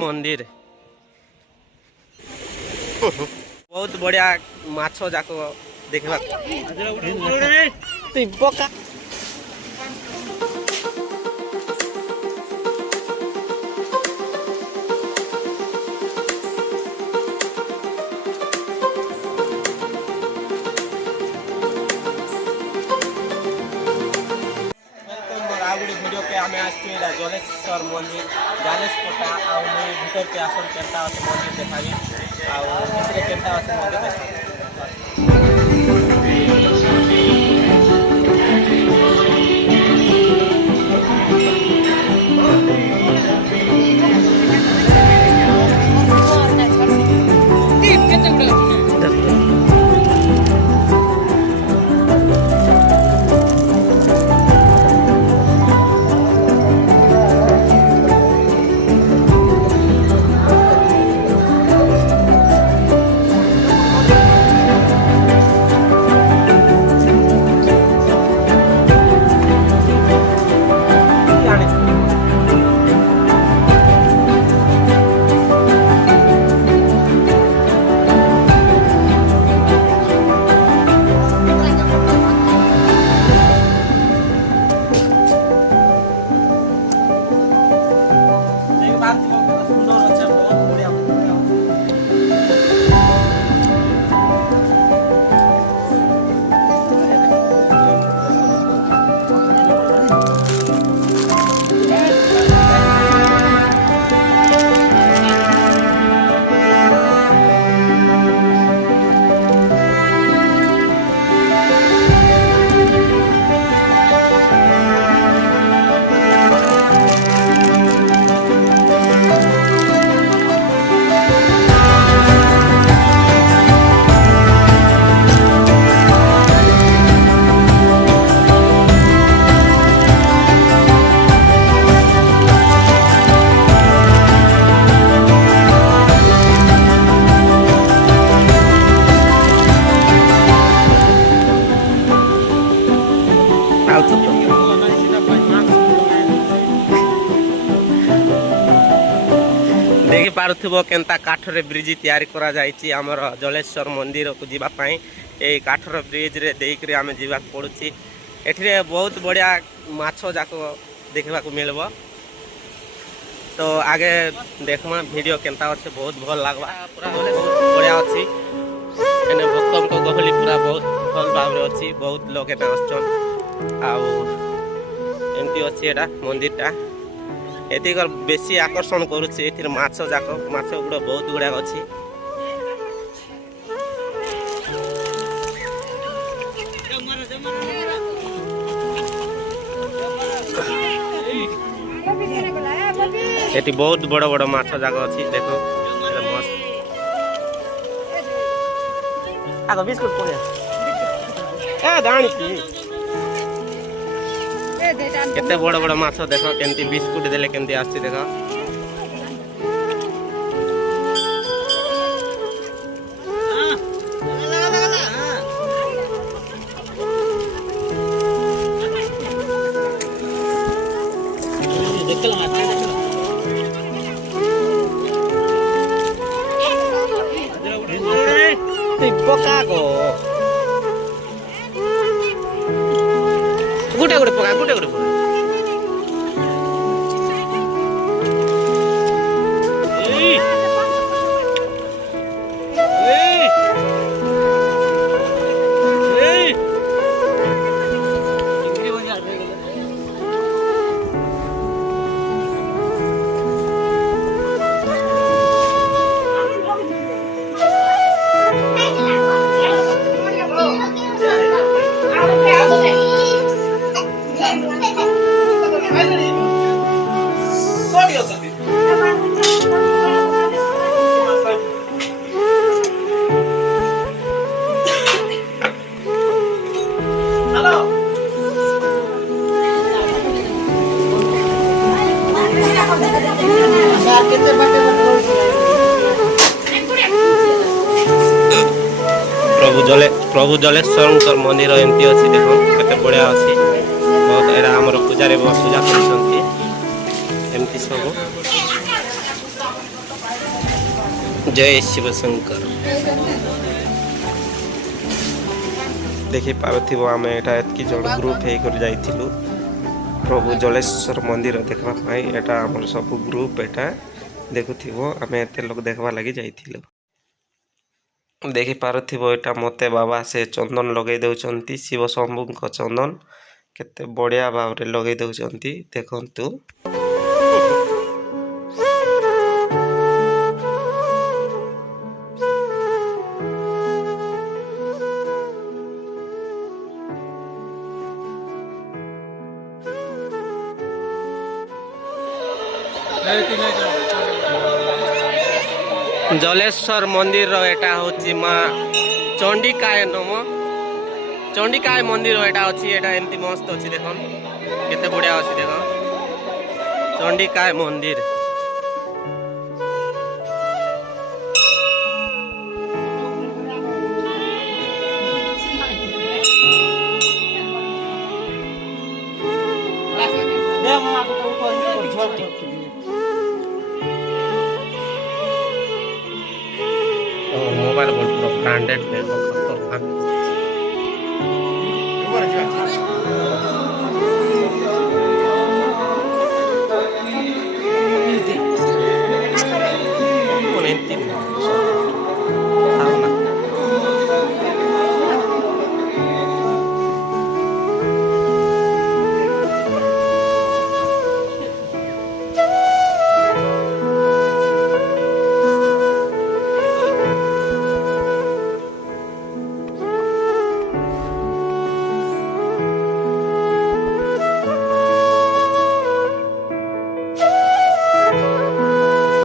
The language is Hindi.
मंदिर बहुत बढ़िया माछ जाक देखा वीडियो के आम आसला जलेश्वर मंदिर जालेश पटा आउ भीतर के आसन केनता अच्छे मंदिर देखाबी आउे केनता अच्छे मंदिर देखा देखि पारुथबो केनता काठरे ब्रिज तैयारी करा जायछि हमर जलेश्वर मंदिर को जीवा पई ए काठर ब्रिज रे देइकरी आमे जीवा पड़ुछि एठिरे बहुत बढ़िया माछो जाको देखबा को मिलबो तो आगे देखमा वीडियो केनता अच्छे बहुत भल लागबा पूरा बहुत बढ़िया अछि एने भक्तन को गहली पूरा बहुत भल भाव रे अछि बहुत लोग एटा आछन आउ एमती अछि एटा मंदिरटा एति बेसी आकर्षण करुच्छे एथिर माछ जाक माछ गुड़ा बहुत गुड़ा अच्छी एति बहुत बड़ बड़ माछ जाक अच्छी देखो मस्त आगो बिस्कुट पड़े ए दाणी की केते बड़ बड़ माछ देखो केमती बिस्कुट देले केमती आछि देखो देखल माछ पका को गुटे गुटे पका गुटे गुटे पका प्रभु जलेश्वर मंदिर एमती अच्छी देख केते बढ़िया अच्छी बहुत एरा आमर पूजा पूजा कर सब। जय शिव शंकर। देखी पार्थिव आम एटा एतकी जन ग्रुप होकर जाइथिलु प्रभु जलेश्वर मंदिर देखबा पाई। एटा हमर सब ग्रुप एटा देखुथिबो आमे एते लोग देखबा लागि जाइथिलु। देखि पारुथिबो एटा मते बाबा से चंदन लगै दउचंती शिव शंभुଙ୍କ चंदन केते बढ़िया भाव रे लगै दउचंती देखंतु। जलेश्वर मंदिर एटा होची माँ चंडिकाय नम चंडिकाय मंदिर एटा अछि। एटा एमती मस्त अछि देखन केते बढ़िया अछि देखन चंडिकाय मंदिर। Mobile branded